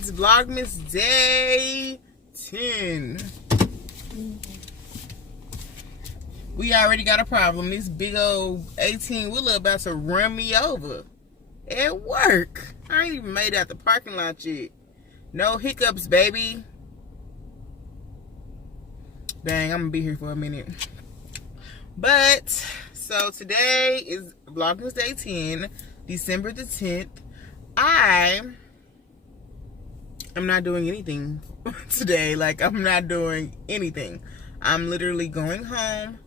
It's Vlogmas day 10. We already got a problem. This big old 18-wheeler about to run me over at work. I ain't even made it out the parking lot yet. No hiccups, baby. Dang, I'm gonna be here for a minute. But, so today is Vlogmas day 10, December the 10th. I am not doing anything today. Like, I'm not doing anything. I'm literally going home,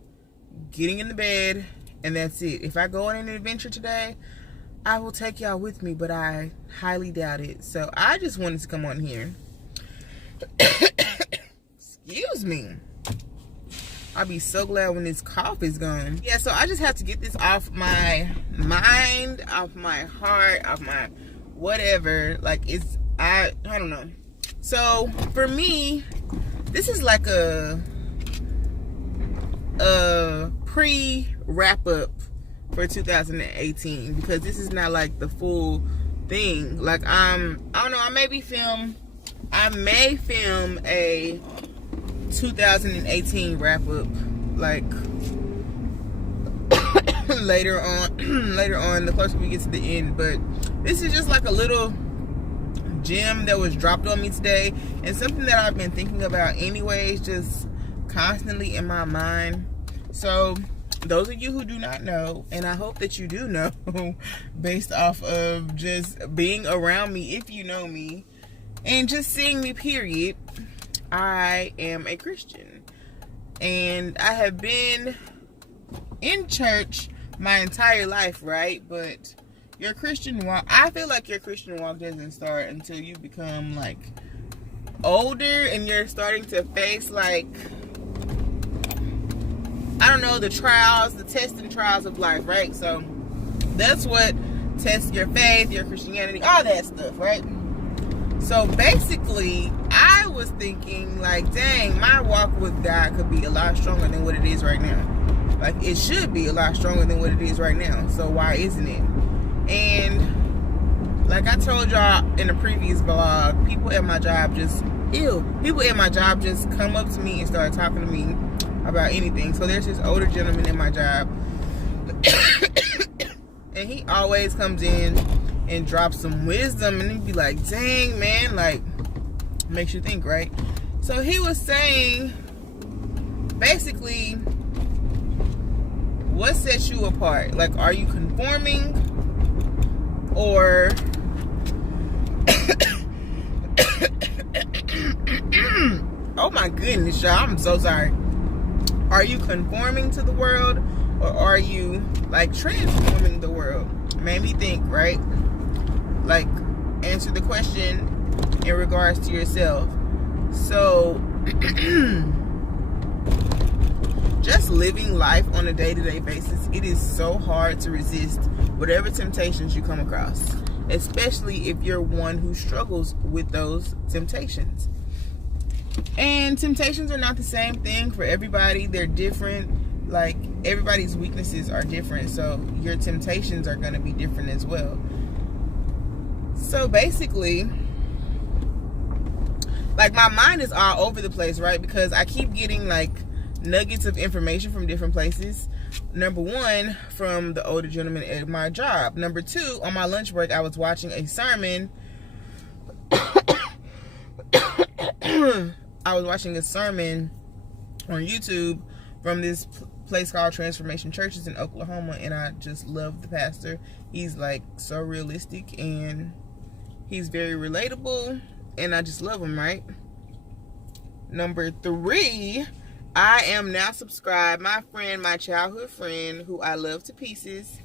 getting in the bed, and that's it. If I go on an adventure today, I will take y'all with me, but I highly doubt it. So I just wanted to come on here. Excuse me. I'll be so glad when this cough is gone. Yeah, so I just have to get this off my mind, off my heart, off my whatever. Like, it's, I don't know. So for me, this is like a pre-wrap up for 2018, because this is not like the full thing. Like, I don't know, I may film a 2018 wrap up, like later on, the closer we get to the end. But this is just like a little gem that was dropped on me today, and something that I've been thinking about anyways, just constantly in my mind. So those of you who do not know, and I hope that you do know, based off of just being around me, if you know me and just seeing me, period, I am a Christian, and I have been in church my entire life, right? But your Christian walk, I feel like your Christian walk doesn't start until you become like older and you're starting to face, like, I don't know, the trials, the tests and trials of life, right? So that's what tests your faith, your Christianity, all that stuff, right? So basically, I was thinking, like, dang, my walk with God could be a lot stronger than what it is right now. Like, it should be a lot stronger than what it is right now. So why isn't it? And like I told y'all in a previous vlog, people at my job just come up to me and start talking to me about anything. So there's this older gentleman in my job, and he always comes in and drops some wisdom, and he'd be like, dang, man, like, makes you think, right? So he was saying, basically, what sets you apart? Like, are you conforming, or oh my goodness, y'all, I'm so sorry. Are you conforming to the world, or are you like transforming the world? Made me think, right? Like, answer the question in regards to yourself. So just living life on a day-to-day basis, it is so hard to resist whatever temptations you come across, especially if you're one who struggles with those temptations. And temptations are not the same thing for everybody. They're different. Like, everybody's weaknesses are different, so your temptations are going to be different as well. So basically, like, my mind is all over the place, right? Because I keep getting like nuggets of information from different places. Number one, from the older gentleman at my job. Number two, on my lunch break, I was watching a sermon. I was watching a sermon on YouTube from this place called Transformation Churches in Oklahoma, and I just love the pastor. He's like so realistic, and he's very relatable, and I just love him, right? Number three, I am now subscribed. My friend, my childhood friend, who I love to pieces,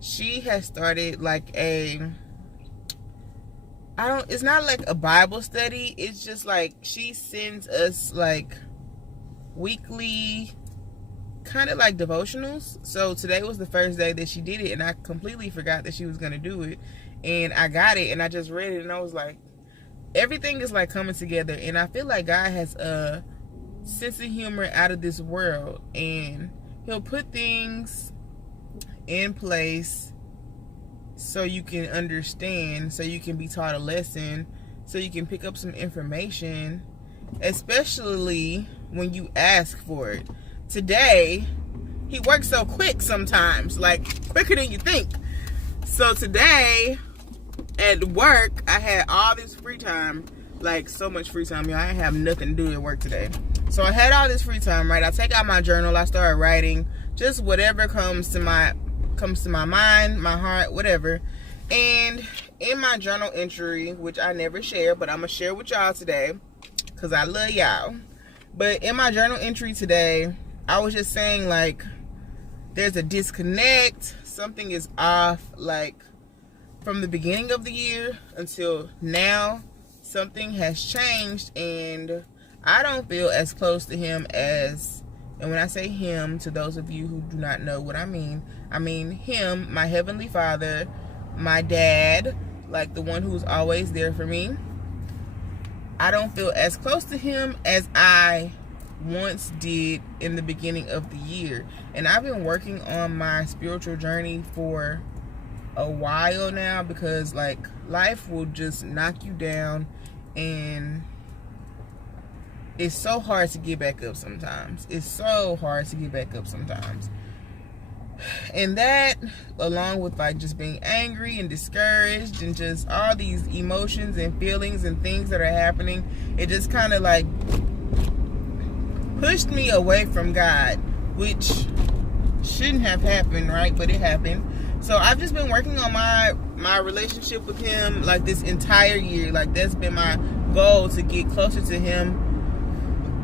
she has started like it's not like a Bible study. It's just like she sends us like weekly kind of like devotionals. So today was the first day that she did it, and I completely forgot that she was going to do it. And I got it, and I just read it, and I was like, everything is like coming together. And I feel like God has a sense of humor out of this world, and he'll put things in place so you can understand, so you can be taught a lesson, so you can pick up some information, especially when you ask for it. Today, he works so quick sometimes, like quicker than you think. So today at work, I had all this free time, like so much free time. I didn't have nothing to do at work today. So I had all this free time, right? I take out my journal, I start writing, just whatever comes to my mind, my heart, whatever. And in my journal entry, which I never share, but I'm gonna share with y'all today because I love y'all. But in my journal entry today, I was just saying, like, there's a disconnect, something is off, like from the beginning of the year until now, something has changed, and I don't feel as close to him as, and when I say him, to those of you who do not know what I mean him, my Heavenly Father, my dad, like the one who's always there for me. I don't feel as close to him as I once did in the beginning of the year. And I've been working on my spiritual journey for a while now, because like life will just knock you down, and it's so hard to get back up sometimes. It's so hard to get back up sometimes. And that, along with like just being angry and discouraged and just all these emotions and feelings and things that are happening, it just kind of like pushed me away from God, which shouldn't have happened, right? But it happened. So I've just been working on my relationship with him like this entire year. Like that's been my goal, to get closer to him.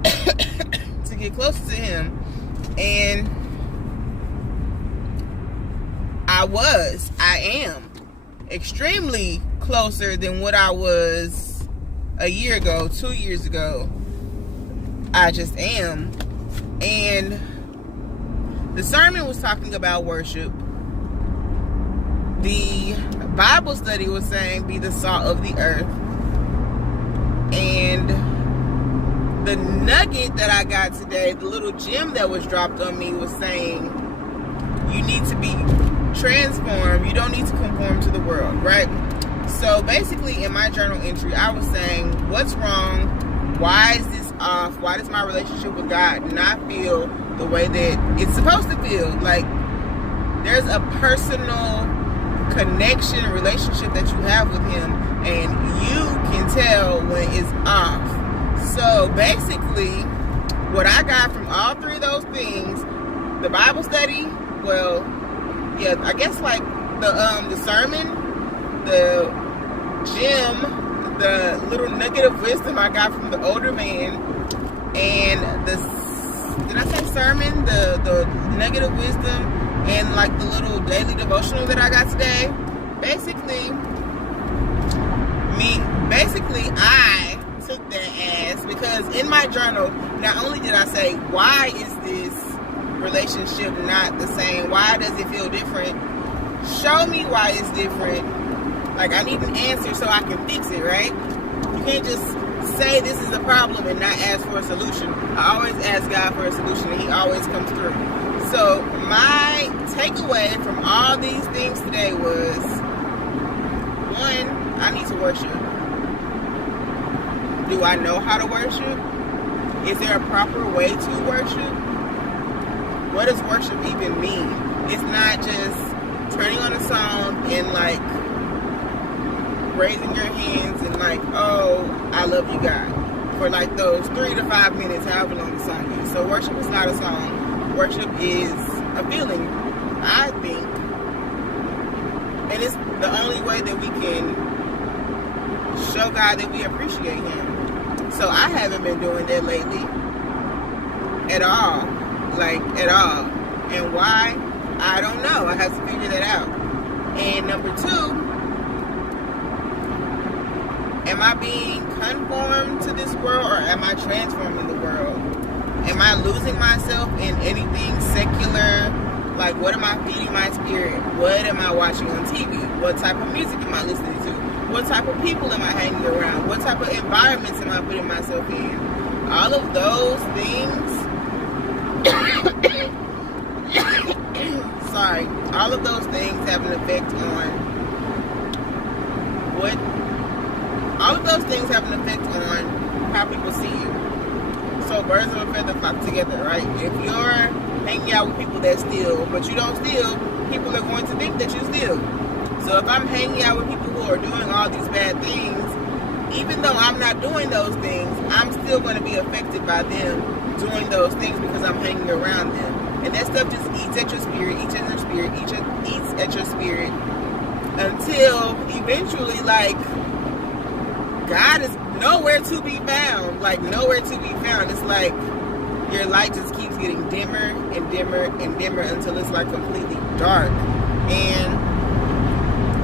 To get closer to him. And I am extremely closer than what I was a year ago, 2 years ago. I just am. And the sermon was talking about worship. The Bible study was saying, be the salt of the earth. And the nugget that I got today, the little gem that was dropped on me, was saying, you need to be transformed. You don't need to conform to the world, right? So basically in my journal entry, I was saying, what's wrong? Why is this off? Why does my relationship with God not feel the way that it's supposed to feel? Like there's a personal connection, relationship that you have with him, and you can tell when it's off. So basically what I got from all three of those things, the Bible study, well, yeah, I guess like the sermon, the gem, the little nugget of wisdom I got from the older man, and did I say sermon? The nugget of wisdom, and like the little daily devotional that I got today. Basically I took that as, because in my journal, not only did I say, why is this relationship not the same? Why does it feel different? Show me why it's different. Like I need an answer so I can fix it, right? You can't just say this is the problem and not ask for a solution. I always ask God for a solution, and he always comes through. So my takeaway from all these things today was, one, I need to worship. Do I know how to worship? Is there a proper way to worship? What does worship even mean? It's not just turning on a song and like raising your hands and like, oh, I love you, God, for like those 3 to 5 minutes, however long the song is. So worship is not a song. Worship is a feeling, I think. And it's the only way that we can show God that we appreciate him. So I haven't been doing that lately at all. Like, at all. And why? I don't know. I have to figure that out. And number 2, am I being conformed to this world, or am I transforming the world? Am I losing myself in anything secular? Like, what am I feeding my spirit? What am I watching on TV? What type of music am I listening to? What type of people am I hanging around? What type of environments am I putting myself in? All of those things, sorry, all of those things have an effect on what all of those things have an effect on how people see you. So birds of a feather flock together, right? If you're hanging out with people that steal, but you don't steal, people are going to think that you steal. So if I'm hanging out with people who are doing all these bad things, even though I'm not doing those things, I'm still going to be affected by them doing those things because I'm hanging around them. And that stuff just eats at your spirit, eats at your spirit, eats at your spirit, until eventually, like, God is nowhere to be found. Like, nowhere to be found. It's like your light just keeps getting dimmer and dimmer and dimmer until it's like completely dark. And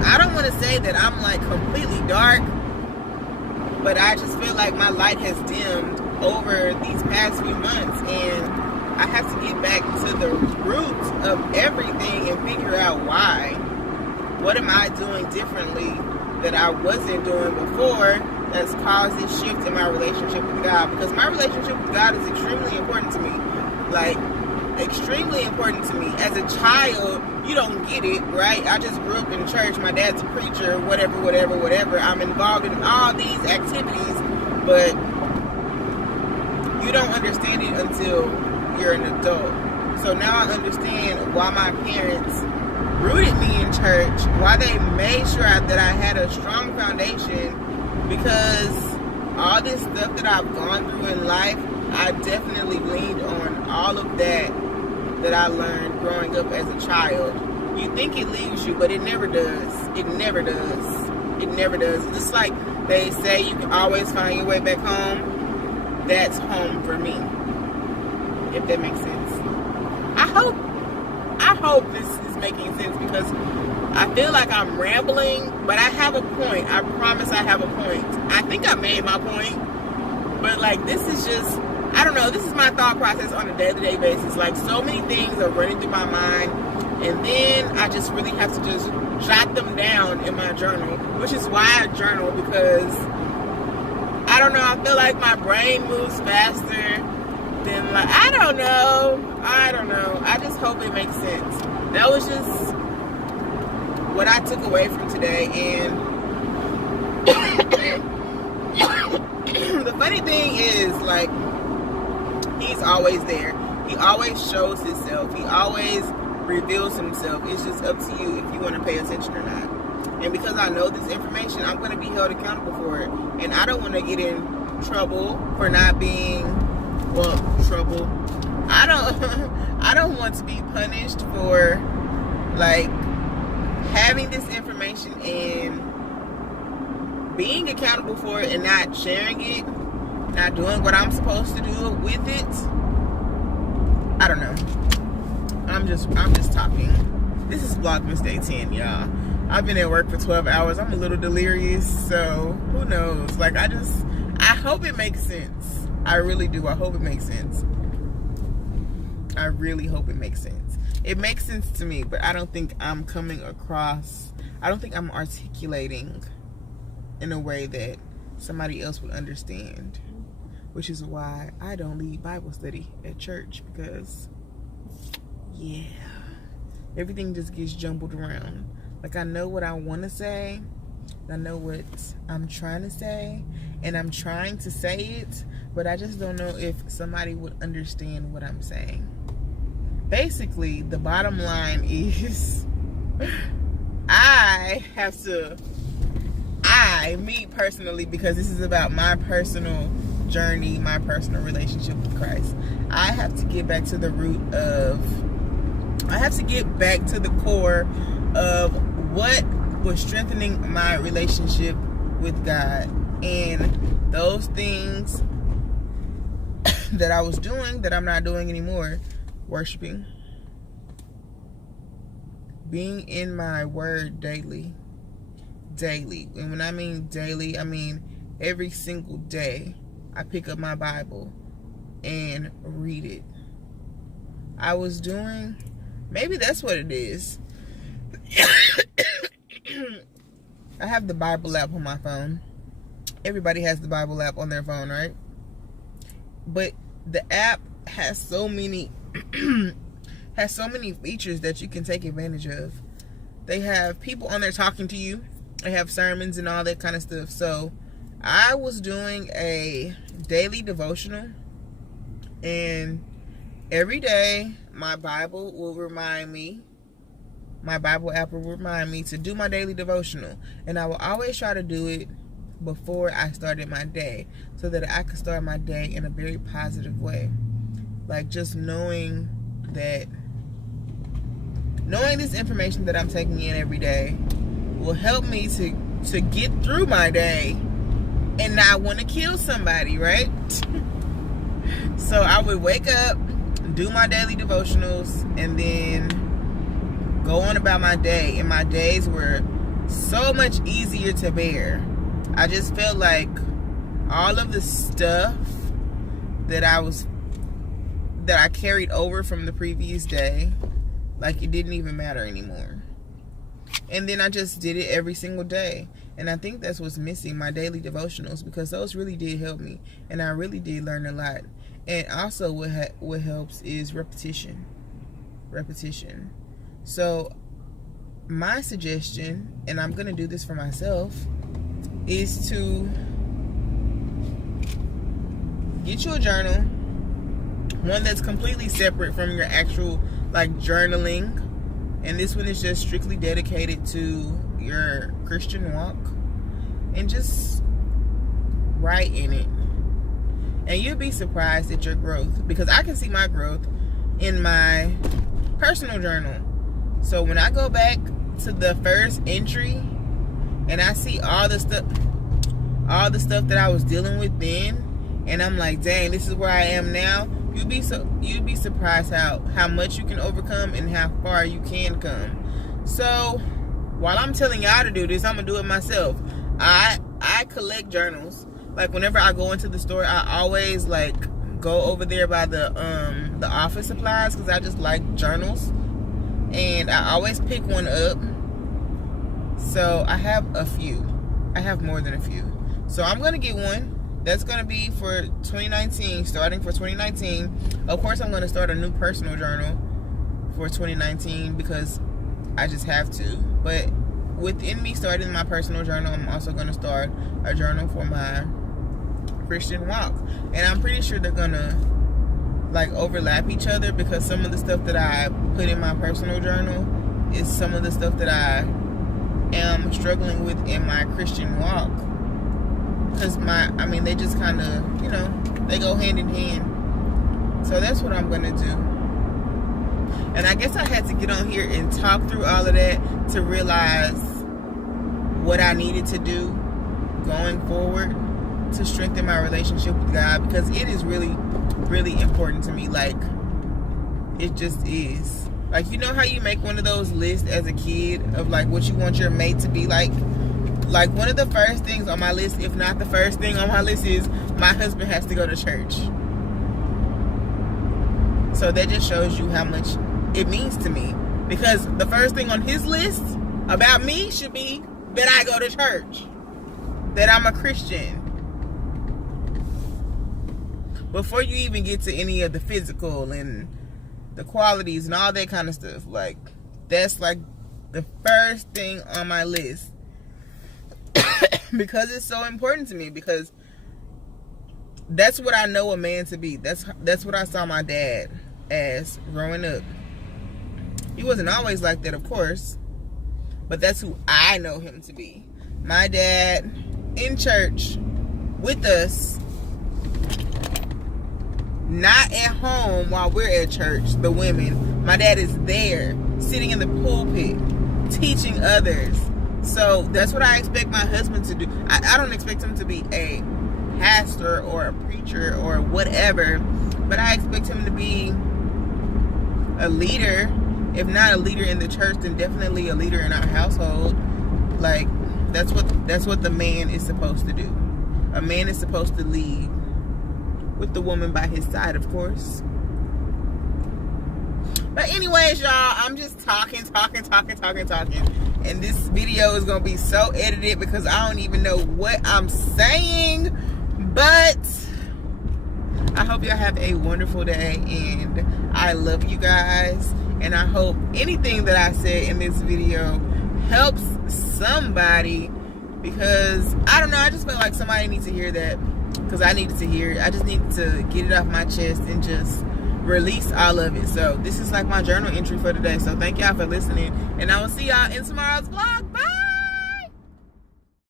I don't want to say that I'm like completely dark, but I just feel like my light has dimmed over these past few months, and I have to get back to the roots of everything and figure out why. What am I doing differently that I wasn't doing before that's caused this shift in my relationship with God? Because my relationship with God is extremely important to me. Like, extremely important to me. As a child, you don't get it, right? I just grew up in church. My dad's a preacher, whatever. I'm involved in all these activities, but you don't understand it until you're an adult. So now I understand why my parents rooted me in church, why they made sure that I had a strong foundation, because all this stuff that I've gone through in life, I definitely leaned on all of that I learned growing up as a child. You think it leaves you, but it never does. It never does. It never does. Just like they say you can always find your way back home. That's home for me. If that makes sense. I hope this is making sense, because I feel like I'm rambling, but I have a point. I promise I have a point. I think I made my point, but like, this is just, I don't know, this is my thought process on a day-to-day basis. Like, so many things are running through my mind, and then I just really have to just jot them down in my journal, which is why I journal, because I don't know, I feel like my brain moves faster than, like, I don't know. I just hope it makes sense. That was just what I took away from today. And the funny thing is, like, he's always there. He always shows himself. He always reveals himself. It's just up to you if you want to pay attention or not. And because I know this information, I'm going to be held accountable for it. And I don't want to get in trouble for not being, trouble. I don't want to be punished for, like, having this information and being accountable for it and not sharing it, not doing what I'm supposed to do with it. I don't know. I'm just talking. This is Vlogmas Day 10, y'all. I've been at work for 12 hours. I'm a little delirious, so who knows? Like, I hope it makes sense. I really do. I hope it makes sense. I really hope it makes sense. It makes sense to me, but I don't think I'm coming across, I don't think I'm articulating in a way that somebody else would understand, which is why I don't lead Bible study at church, because, yeah, everything just gets jumbled around. Like, I know what I want to say, I know what I'm trying to say, and I'm trying to say it, but I just don't know if somebody would understand what I'm saying. Basically, the bottom line is, me personally, because this is about my personal journey, my personal relationship with Christ, I have to get back to the root of, I have to get back to the core of what was strengthening my relationship with God. And those things that I was doing that I'm not doing anymore: worshiping, being in my word daily. And when I mean daily, I mean every single day I pick up my Bible and read it. I was doing, maybe that's what it is. I have the Bible app on my phone. Everybody has the Bible app on their phone, right? But the app has so many features that you can take advantage of. They have people on there talking to you. They have sermons and all that kind of stuff. So I was doing a daily devotional, and every day my Bible will remind me, my Bible app will remind me to do my daily devotional. And I will always try to do it before I started my day, so that I could start my day in a very positive way. Like, just knowing this information that I'm taking in every day will help me to get through my day and not want to kill somebody, right? So I would wake up, do my daily devotionals, and then go on about my day. And my days were so much easier to bear. I just felt like all of the stuff that I carried over from the previous day, like, it didn't even matter anymore. And then I just did it every single day. And I think that's what's missing, my daily devotionals, because those really did help me. And I really did learn a lot. And also what helps is repetition. Repetition. So my suggestion, and I'm going to do this for myself, is to get you a journal. One that's completely separate from your actual, like, journaling. And this one is just strictly dedicated to your Christian walk. And just write in it. And you'll be surprised at your growth. Because I can see my growth in my personal journal. So when I go back to the first entry and I see all the stuff that I was dealing with then, and I'm like, dang, this is where I am now. You'd be surprised how much you can overcome and how far you can come. So while I'm telling y'all to do this, I'm gonna do it myself. I collect journals. Like, whenever I go into the store, I always, like, go over there by the office supplies, because I just like journals, and I always pick one up. So I have a few. I have more than a few. So I'm gonna get one. That's going to be for 2019, starting for 2019. Of course, I'm going to start a new personal journal for 2019 because I just have to. But within me starting my personal journal, I'm also going to start a journal for my Christian walk. And I'm pretty sure they're going to, like, overlap each other, because some of the stuff that I put in my personal journal is some of the stuff that I am struggling with in my Christian walk. Because they just kind of, they go hand in hand. So that's what I'm going to do. And I guess I had to get on here and talk through all of that to realize what I needed to do going forward to strengthen my relationship with God. Because it is really, really important to me. Like, it just is. Like, you know how you make one of those lists as a kid of, like, what you want your mate to be like? Like, one of the first things on my list, if not the first thing on my list, is my husband has to go to church. So that just shows you how much it means to me. Because the first thing on his list about me should be that I go to church. That I'm a Christian. Before you even get to any of the physical and the qualities and all that kind of stuff. Like, that's like the first thing on my list. Because it's so important to me, because that's what I know a man to be. That's what I saw my dad as growing up. He wasn't always like that, of course, but that's who I know him to be. My dad in church with us, not at home while we're at church, the women. My dad is there, sitting in the pulpit, teaching others. So that's what I expect my husband to do. I don't expect him to be a pastor or a preacher or whatever, but I expect him to be a leader. If not a leader in the church, then definitely a leader in our household. Like, that's what the man is supposed to do. A man is supposed to lead with the woman by his side, of course. But anyways, y'all, I'm just talking. And this video is going to be so edited because I don't even know what I'm saying. But I hope y'all have a wonderful day. And I love you guys. And I hope anything that I said in this video helps somebody because I don't know, I just felt like somebody needs to hear that, because I needed to hear it. I just needed to get it off my chest and just release all of it. So this is like my journal entry for today. So thank y'all for listening, and I will see y'all in tomorrow's vlog. Bye.